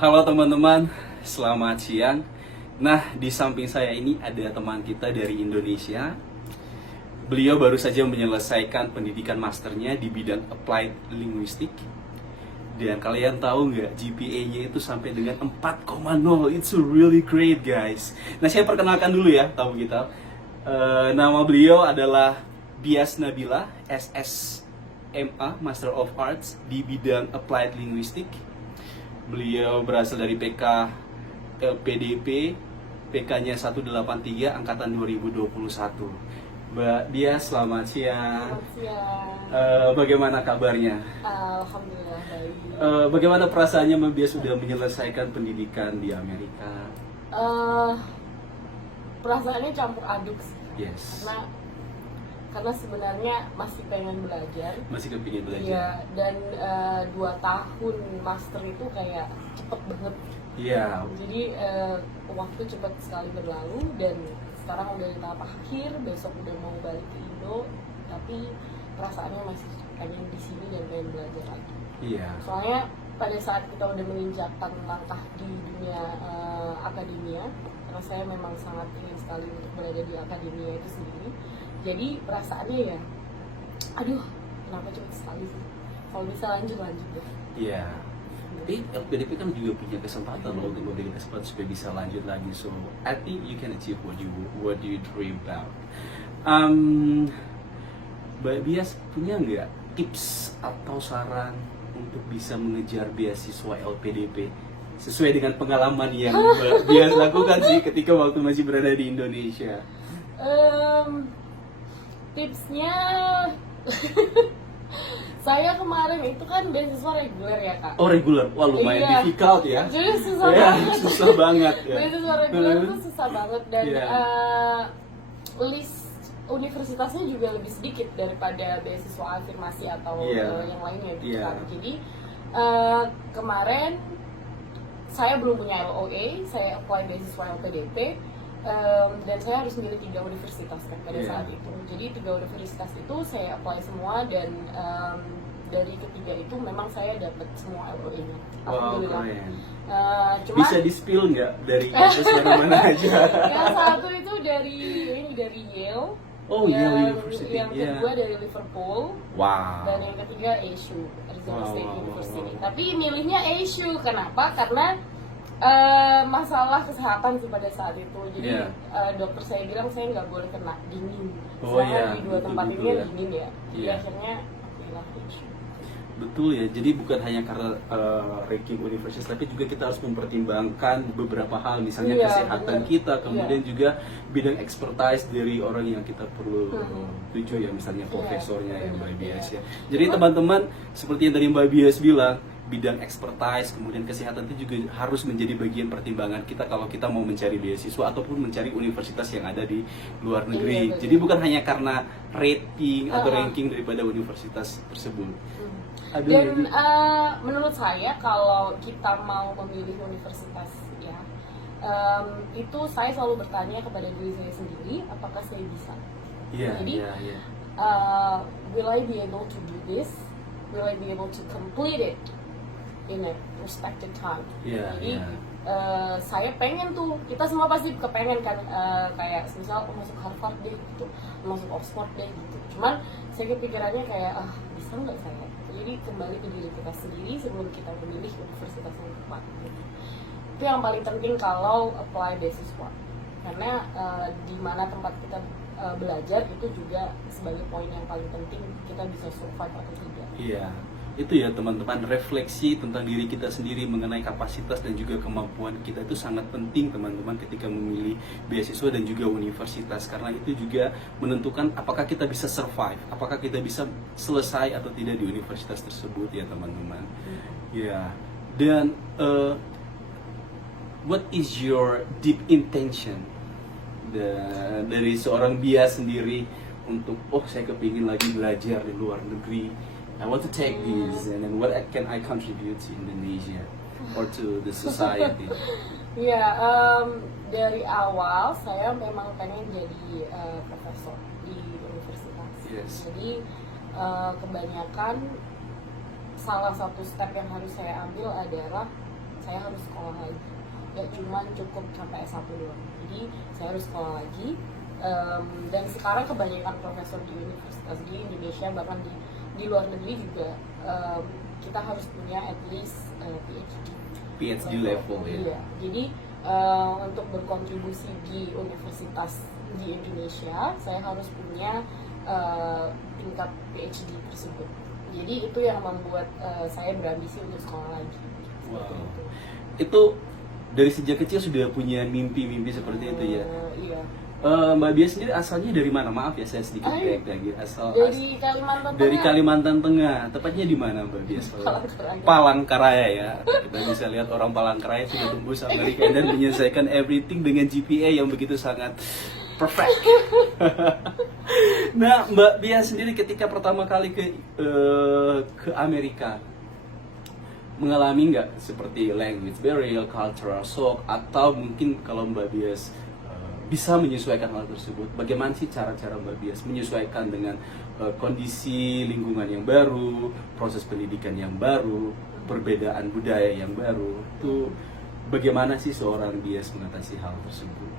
Halo teman-teman, selamat siang. Nah, di samping saya ini ada teman kita dari Indonesia. Beliau baru saja menyelesaikan pendidikan masternya di bidang Applied Linguistic. Dan kalian tahu nggak, GPA-nya itu sampai dengan 4,0. It's really great, guys. Nah, saya perkenalkan dulu ya, tamu kita. Nama beliau adalah Bias Nabila, SSMA, Master of Arts di bidang Applied Linguistic. Beliau berasal dari PK PDP, PK-nya 183 angkatan 2021. Mbak Dia, selamat siang. Selamat siang. Bagaimana kabarnya? Alhamdulillah baik. Bagaimana perasaannya Mbak Dia sudah menyelesaikan pendidikan di Amerika? Perasaannya campur aduk sih. Yes. Karena sebenarnya masih pengen belajar. Masih kepingin belajar? Iya, dan 2 tahun master itu kayak cepet banget. Iya. Jadi waktu cepet sekali berlalu dan sekarang udah di tahap akhir, besok udah mau balik ke Indo, tapi perasaannya masih pengen di sini dan pengen belajar lagi. Iya. Soalnya pada saat kita udah menginjakkan langkah di dunia akademia, karena saya memang sangat ingin sekali untuk berada di akademia itu sendiri. Jadi perasaannya ya, aduh, kenapa cepet sekali sih? Kalau bisa lanjut deh. Iya. Tapi LPDP kan juga punya kesempatan loh untuk memberikan kesempatan supaya bisa lanjut lagi. So I think you can achieve what you dream about. Mbak Bias punya nggak tips atau saran untuk bisa mengejar beasiswa LPDP sesuai dengan pengalaman yang Mbak Bias lakukan sih ketika waktu masih berada di Indonesia? Tipsnya saya kemarin itu kan beasiswa reguler ya Kak. Oh, reguler, wah lumayan Iya. difficult ya. Jadi susah Ya, banget. susah banget ya. Beasiswa reguler itu susah banget dan Iya. list universitasnya juga lebih sedikit daripada beasiswa afirmasi atau Iya. yang lainnya gitu Iya. kan. Jadi kemarin saya belum punya LOA, saya apply beasiswa LPDP. Dan saya harus milih 3 universitas kan pada Yeah. saat itu. Jadi 3 universitas itu saya apply semua dan dari ketiga itu memang saya dapat semua LOA-nya. Wow, Alhamdulillah. keren. Cuman Bisa di-spill nggak dari kampus mana aja? yang satu itu dari Yale. Oh, Yale University, Yang yeah. kedua dari Liverpool. Wow. Dan yang ketiga ASU, Arizona Wow, State wow, University. wow. Tapi milihnya ASU, kenapa? Karena masalah kesehatan sih pada saat itu. Jadi Yeah. dokter saya bilang saya nggak boleh kena dingin. Oh, Sedangkan yeah, di 2 betul, tempat betul, ini ya. dingin ya. Jadi Yeah. akhirnya pilih ASU. Betul ya, jadi bukan hanya karena ranking universitas, tapi juga kita harus mempertimbangkan beberapa hal, misalnya Iya, kesehatan benar. kita, kemudian Iya. juga bidang expertise dari orang yang kita perlu Mhm. tuju ya, misalnya Iya, profesornya ya Mbak benar, Bias iya. ya. Jadi Cuma- teman-teman, seperti yang tadi Mbak Bias bilang, bidang expertise, kemudian kesehatan itu juga harus menjadi bagian pertimbangan kita kalau kita mau mencari beasiswa ataupun mencari universitas yang ada di luar negeri. Iya, betul. Jadi bukan hanya karena rating atau Uh-huh. ranking daripada universitas tersebut. Aduh, Dan jadi- menurut saya kalau kita mau memilih universitas ya, itu saya selalu bertanya kepada diri saya sendiri, apakah saya bisa? Iya, Jadi, iya, iya. Will I be able to do this? Will I be able to complete it in a respected time? Iya, Jadi iya. saya pengen tuh, kita semua pasti kepengen kan, kayak misal masuk Harvard deh gitu, masuk Oxford deh gitu. Cuman saya kepikirannya kayak bisa nggak saya? Jadi kembali ke diri kita sendiri sebelum kita memilih universitas yang tepat. Gitu. Itu yang paling penting kalau apply beasiswa, karena di mana tempat kita belajar itu juga sebagai poin yang paling penting, kita bisa survive atau tidak. Iya, itu ya teman-teman, refleksi tentang diri kita sendiri mengenai kapasitas dan juga kemampuan kita itu sangat penting teman-teman ketika memilih beasiswa dan juga universitas, karena itu juga menentukan apakah kita bisa survive, apakah kita bisa selesai atau tidak di universitas tersebut ya teman-teman. Ya, dan what is your deep intention dari seorang Bias sendiri untuk saya kepingin lagi belajar di luar negeri, I want to take this, and then what can I contribute to Indonesia or to the society? Ya, dari awal saya memang pengen jadi profesor di universitas. Yes. Jadi kebanyakan salah satu step yang harus saya ambil adalah saya harus sekolah lagi, gak cuma cukup sampai S1 doang, jadi saya harus sekolah lagi. Dan sekarang kebanyakan profesor di universitas di Indonesia, bahkan di luar negeri juga, kita harus punya at least PhD level ya. Iya, jadi untuk berkontribusi di universitas di Indonesia, saya harus punya tingkat PhD tersebut. Jadi itu yang membuat saya berambisi untuk sekolah lagi. Wow. Itu dari sejak kecil sudah punya mimpi-mimpi seperti itu ya? Iya. Mbak Bia sendiri asalnya dari mana? Maaf ya, saya sedikit kayak lagi. Dari Kalimantan Tengah. Dari Kalimantan Tengah. Tepatnya di mana Mbak Bia? Palangkaraya ya. Kita bisa lihat orang Palangkaraya sudah tembus Amerika dan menyelesaikan everything dengan GPA yang begitu sangat perfect. Nah, Mbak Bia sendiri ketika pertama kali ke Amerika, mengalami nggak seperti language barrier, cultural shock, atau mungkin kalau Mbak Bias bisa menyesuaikan hal tersebut, bagaimana sih cara-cara Mbak Bias menyesuaikan dengan kondisi lingkungan yang baru, proses pendidikan yang baru, perbedaan budaya yang baru, itu bagaimana sih seorang Bias mengatasi hal tersebut?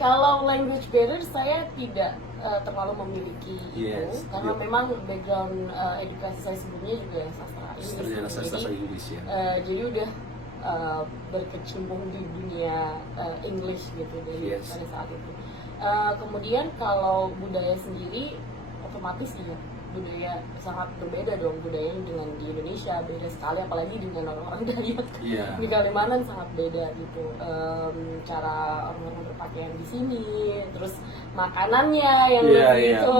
Kalau language barrier saya tidak terlalu memiliki itu, karena memang background edukasi saya sebelumnya juga sastra Inggris ya. Jadi udah berkecimpung di dunia English gitu dari pada saat itu. Kemudian kalau budaya sendiri otomatis iya, budaya sangat berbeda dong budayanya dengan di Indonesia, beda sekali, apalagi dengan orang-orang Dayak di Kalimantan sangat beda gitu. Cara orang-orang berpakaian di sini, terus makanannya yang begitu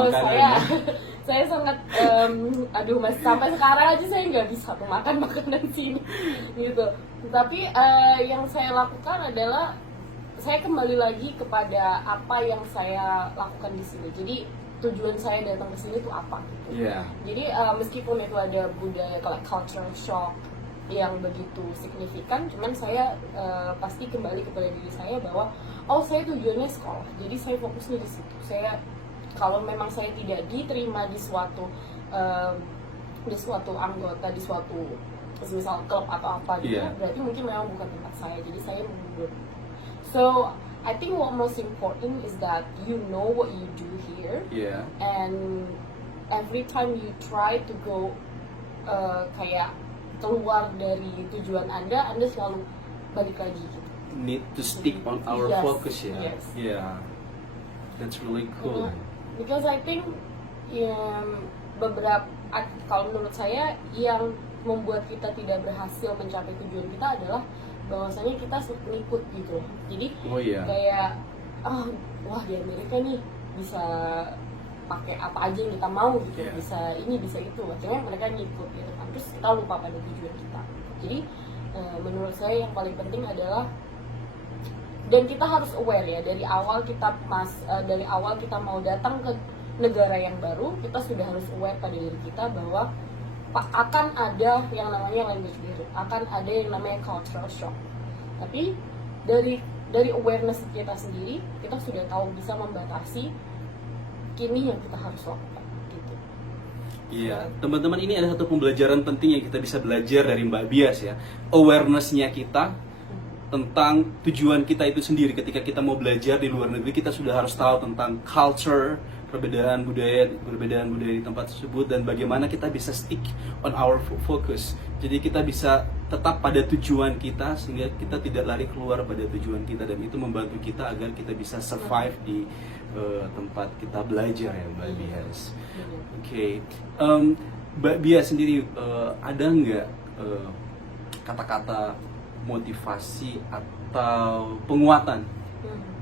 saya sangat sampai sekarang aja saya nggak bisa makan makanan sini gitu. Tapi yang saya lakukan adalah saya kembali lagi kepada apa yang saya lakukan di sini. Jadi tujuan saya datang ke sini itu apa gitu. Jadi meskipun itu ada budaya kayak cultural shock yang begitu signifikan, cuman saya pasti kembali kepada diri saya bahwa saya tujuannya sekolah. Jadi saya fokusnya di situ. Saya kalau memang saya tidak diterima di suatu anggota di suatu misal klub atau apa gitu, berarti mungkin memang bukan tempat saya. Jadi saya mundur. So I think what most important is that you know what you do here, and every time you try to go kayak keluar dari tujuan Anda selalu balik lagi gitu. Need to stick on our focus ya. That's really cool. Because I think beberapa, kalau menurut saya yang membuat kita tidak berhasil mencapai tujuan kita adalah bahwasanya kita ngikut gitu loh. Jadi kayak wah di Amerika nih bisa pakai apa aja yang kita mau gitu, bisa ini bisa itu, akhirnya mereka ngikut gitu kan, terus kita lupa pada tujuan kita. Jadi menurut saya yang paling penting adalah, dan kita harus aware ya dari awal kita mau datang ke negara yang baru, kita sudah harus aware pada diri kita bahwa akan ada yang namanya language barrier, akan ada yang namanya cultural shock. Tapi dari awareness kita sendiri, kita sudah tahu bisa membatasi kini yang kita harus lakukan gitu. Iya, teman-teman, ini ada satu pembelajaran penting yang kita bisa belajar dari Mbak Bias ya. Awareness-nya kita tentang tujuan kita itu sendiri. Ketika kita mau belajar di luar negeri, kita sudah harus tahu tentang culture, perbedaan budaya di tempat tersebut, dan bagaimana kita bisa stick on our focus. Jadi kita bisa tetap pada tujuan kita sehingga kita tidak lari keluar pada tujuan kita, dan itu membantu kita agar kita bisa survive di tempat kita belajar ya Mbak Bias. Oke. Mbak Bias sendiri ada nggak kata-kata motivasi atau penguatan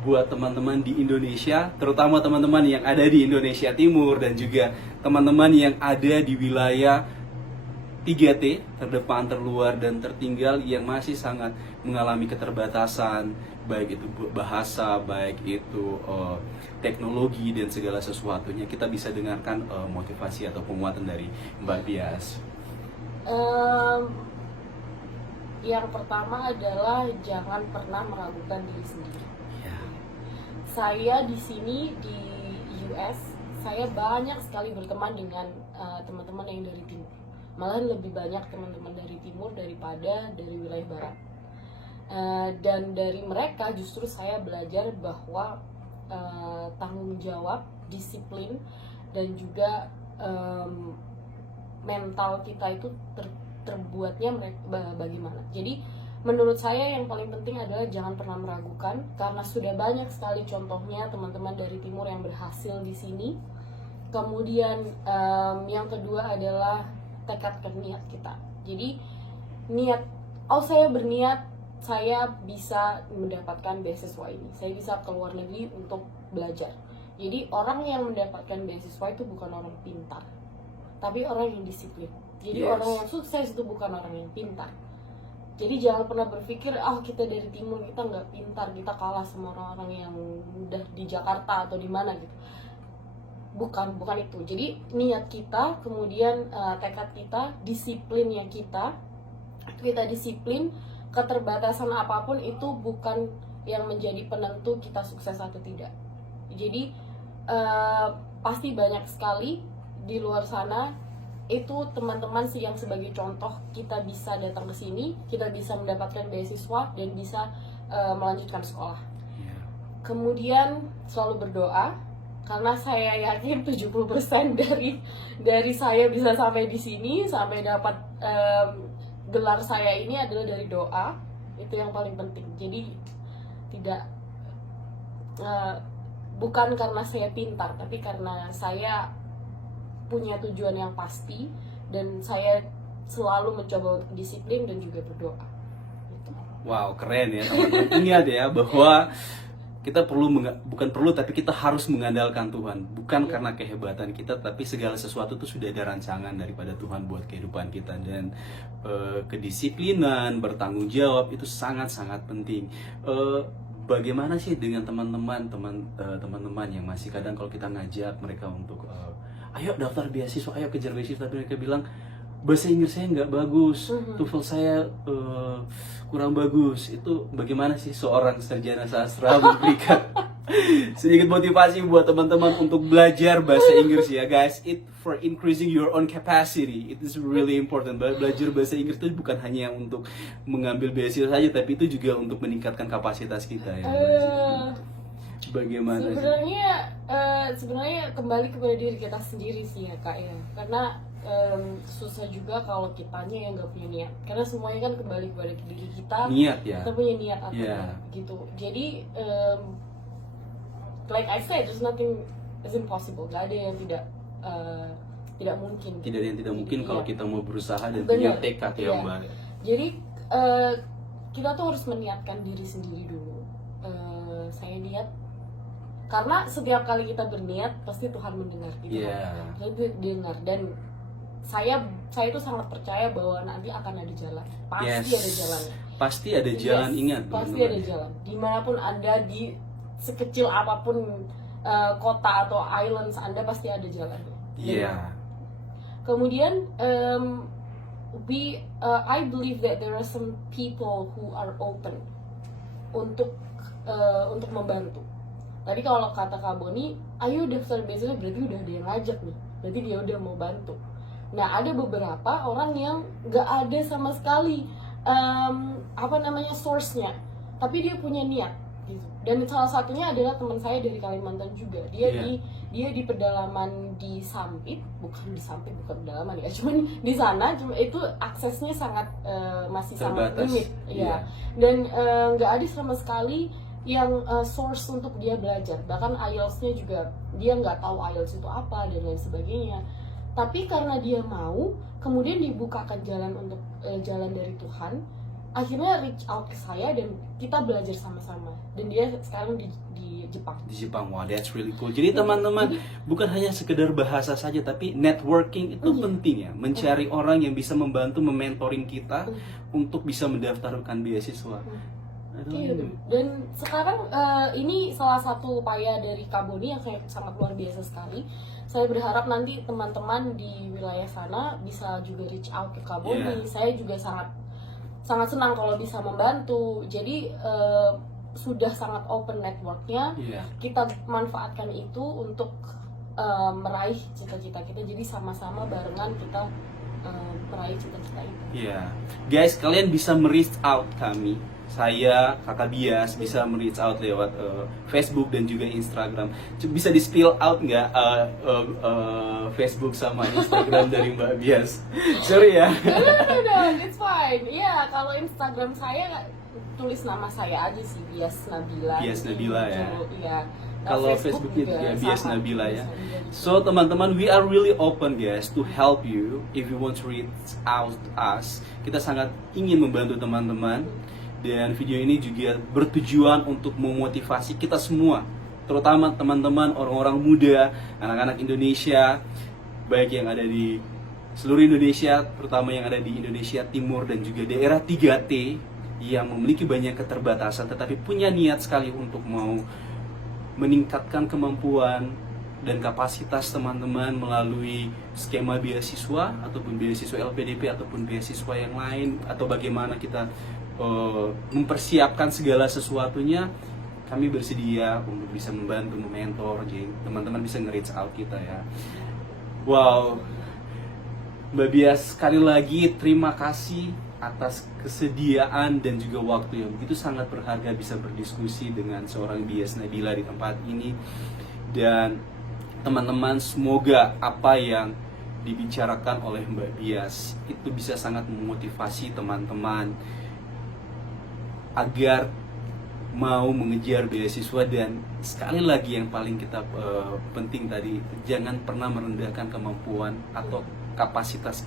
buat teman-teman di Indonesia, terutama teman-teman yang ada di Indonesia Timur dan juga teman-teman yang ada di wilayah 3T, terdepan, terluar, dan tertinggal, yang masih sangat mengalami keterbatasan, baik itu bahasa, baik itu teknologi, dan segala sesuatunya. Kita bisa dengarkan motivasi atau penguatan dari Mbak Bias. Yang pertama adalah jangan pernah meragukan diri sendiri. Saya di sini di US, saya banyak sekali berteman dengan teman-teman yang dari timur. malahan lebih banyak teman-teman dari timur daripada dari wilayah barat. Dan dari mereka justru saya belajar bahwa tanggung jawab, disiplin, dan juga mental kita itu terbuatnya bagaimana. Jadi menurut saya yang paling penting adalah jangan pernah meragukan, karena sudah banyak sekali contohnya teman-teman dari timur yang berhasil di sini. Kemudian yang kedua adalah tekadkan niat kita. Jadi niat, saya berniat saya bisa mendapatkan beasiswa ini, saya bisa ke luar negeri untuk belajar. Jadi orang yang mendapatkan beasiswa itu bukan orang pintar, tapi orang yang disiplin. Jadi orang yang sukses itu bukan orang yang pintar. Jadi jangan pernah berpikir kita dari timur, kita nggak pintar, kita kalah sama orang-orang yang udah di Jakarta atau di mana gitu. Bukan itu. Jadi niat kita, kemudian tekad kita, disiplinnya kita disiplin. Keterbatasan apapun itu bukan yang menjadi penentu kita sukses atau tidak. Jadi pasti banyak sekali di luar sana itu teman-teman sih yang sebagai contoh kita bisa datang ke sini, kita bisa mendapatkan beasiswa dan bisa melanjutkan sekolah. Kemudian selalu berdoa, karena saya yakin 70% dari saya bisa sampai di sini, sampai dapat gelar saya ini adalah dari doa. Itu yang paling penting. Jadi tidak bukan karena saya pintar, tapi karena saya punya tujuan yang pasti dan saya selalu mencoba untuk disiplin dan juga berdoa. Gitu. Wow, keren ya. Ingat ya bahwa kita tapi kita harus mengandalkan Tuhan, bukan karena kehebatan kita, tapi segala sesuatu itu sudah ada rancangan daripada Tuhan buat kehidupan kita. Dan kedisiplinan, bertanggung jawab itu sangat-sangat penting. Bagaimana sih dengan teman-teman yang masih kadang kalau kita ngajak mereka untuk ayo daftar beasiswa, ayo kejar beasiswa, tapi mereka bilang bahasa Inggris saya nggak bagus, TOEFL saya kurang bagus. Itu bagaimana sih seorang sarjana sastra memberikan sedikit motivasi buat teman-teman untuk belajar bahasa Inggris ya guys? It for increasing your own capacity. It is really important. Belajar bahasa Inggris itu bukan hanya untuk mengambil beasiswa saja, tapi itu juga untuk meningkatkan kapasitas kita ya. Bagaimana? Sebenarnya kembali kepada diri kita sendiri sih ya Kak ya, karena susah juga kalau kitanya yang nggak punya niat, karena semuanya kan kembali kepada diri kita. Niat ya. Kita punya niat atau enggak gitu. Jadi like I said, there's nothing is impossible. Gak ada yang tidak mungkin. Tidak ada yang tidak mungkin kalau kita mau berusaha dan Bener. punya tekad yang baik. Jadi kita tuh harus meniatkan diri sendiri dulu. Saya niat, karena setiap kali kita berniat pasti Tuhan mendengar gitu. Dia dengar, dan saya itu sangat percaya bahwa nanti akan ada jalan. Pasti ada jalan. Pasti ada jalan, ingat. Pasti ada jalan. Dimanapun Anda, di sekecil apapun kota atau islands Anda, pasti ada jalan. Kemudian I believe that there are some people who are open untuk membantu. Tadi kalau kata Kak Boni, ayo daftar beasiswa, berarti udah ada yang ngajak nih, berarti dia udah mau bantu. Nah, ada beberapa orang yang nggak ada sama sekali source-nya, tapi dia punya niat gitu. Dan salah satunya adalah teman saya dari Kalimantan juga. Dia di pedalaman di Sampit, bukan pedalaman ya, cuman di sana itu aksesnya sangat masih sangat limit ya. Dan nggak ada sama sekali yang source untuk dia belajar. Bahkan IELTS-nya juga dia nggak tahu IELTS itu apa dan lain sebagainya. Tapi karena dia mau, kemudian dibukakan jalan untuk jalan dari Tuhan, akhirnya reach out ke saya dan kita belajar sama-sama. Dan dia sekarang di Jepang. Di Jepang, wow, that's really cool. Jadi teman-teman, bukan hanya sekedar bahasa saja, tapi networking itu penting ya. Mencari orang yang bisa membantu, mementoring kita untuk bisa mendaftarkan beasiswa. Dan sekarang ini salah satu upaya dari Kak Boni yang sangat luar biasa sekali. Saya berharap nanti teman-teman di wilayah sana bisa juga reach out ke Kak Boni. Saya juga sangat senang kalau bisa membantu. Jadi sudah sangat open networknya. Kita manfaatkan itu untuk meraih cita-cita kita. Jadi sama-sama barengan kita meraih cita-cita itu. Iya, guys, kalian bisa reach out kami. Saya, Kakak Bias, bisa reach out lewat Facebook dan juga Instagram. Bisa di spill out nggak Facebook sama Instagram dari Mbak Bias? Sorry ya. No, it's fine. Iya, kalau Instagram saya tulis nama saya aja sih, Bias Nabila. Bias Nabila ya. Iya. Kalau Facebook itu juga ya Bias sama, Nabila ya. Bias Nabila. So teman-teman, we are really open guys to help you if you want to reach out to us. Kita sangat ingin membantu teman-teman, dan video ini juga bertujuan untuk memotivasi kita semua, terutama teman-teman orang-orang muda, anak-anak Indonesia, baik yang ada di seluruh Indonesia, terutama yang ada di Indonesia Timur dan juga daerah 3T yang memiliki banyak keterbatasan tetapi punya niat sekali untuk mau meningkatkan kemampuan dan kapasitas teman-teman melalui skema beasiswa ataupun beasiswa LPDP ataupun beasiswa yang lain, atau bagaimana kita mempersiapkan segala sesuatunya. Kami bersedia untuk bisa membantu, mementor. Jadi teman-teman bisa nge-reach out kita ya. Wow, Mbak Bias, sekali lagi terima kasih atas kesediaan dan juga waktu yang begitu sangat berharga bisa berdiskusi dengan seorang Bias Nabila di tempat ini. Dan teman-teman, semoga apa yang dibicarakan oleh Mbak Bias itu bisa sangat memotivasi teman-teman agar mau mengejar beasiswa. Dan sekali lagi yang paling kita penting tadi, jangan pernah merendahkan kemampuan atau kapasitas kita.